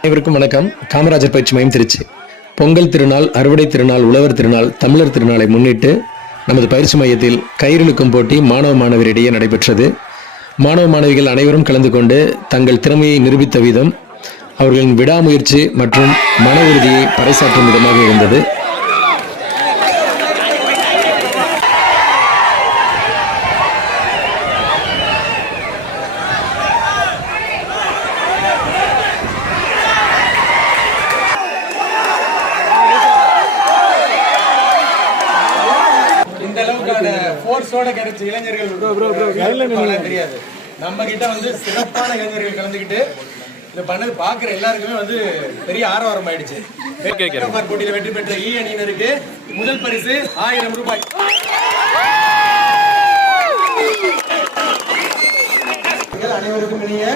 அனைவருக்கும் வணக்கம். காமராஜர் பயிற்சி மையம் திருச்சி. பொங்கல் திருநாள், அறுவடை திருநாள், உழவர் திருநாள், தமிழர் திருநாளை முன்னிட்டு நமது பயிற்சி மையத்தில் கயிறிழுக்கும் போட்டி மாணவ மாணவியரிடையே நடைபெற்றது. மாணவ மாணவிகள் அனைவரும் கலந்து கொண்டு தங்கள் திறமையை நிரூபித்த விதம் அவர்களின் விடாமுயற்சி மற்றும் மன உறுதியை பறைசாற்றும் விதமாக இருந்தது. இந்த அளவுக்கான ஃபோர்ஸோட கிடைச்ச இளைஞர்கள் தெரியாது. நம்ம கிட்ட வந்து சிறப்பான இளைஞர்கள் கலந்துக்கிட்டு இந்த பண்ணது பாக்குற எல்லாருக்குமே வந்து பெரிய ஆரவாரம் ஆயிடுச்சு. போட்டியில வெற்றி பெற்ற அணியினருக்கு முதல் பரிசு 1000 ரூபாய். அனைவருக்கும் இனிய